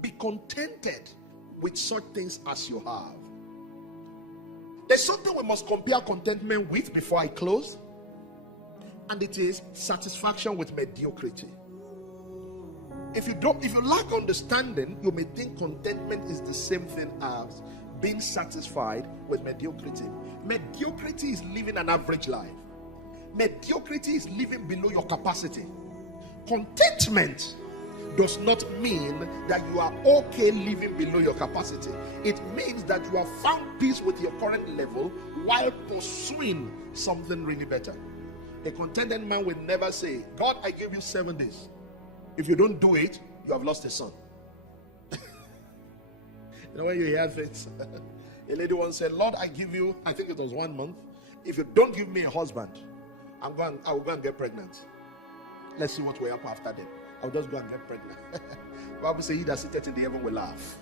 Be contented with such things as you have. There's something we must compare contentment with before I close, and it is satisfaction with mediocrity. If you lack understanding, you may think contentment is the same thing as being satisfied with mediocrity. Mediocrity is living an average life. Mediocrity is living below your capacity. Contentment does not mean that you are okay living below your capacity. It means that you have found peace with your current level while pursuing something really better. A contented man will never say, God, I give you 7 days. If you don't do it, you have lost a son. You know, when you hear this, a lady once said, Lord, I give you, I think it was 1 month. If you don't give me a husband, I will go and get pregnant. Let's see what will happen after that. I'll just go and get pregnant. The Bible says, he that sitteth in the heaven will laugh.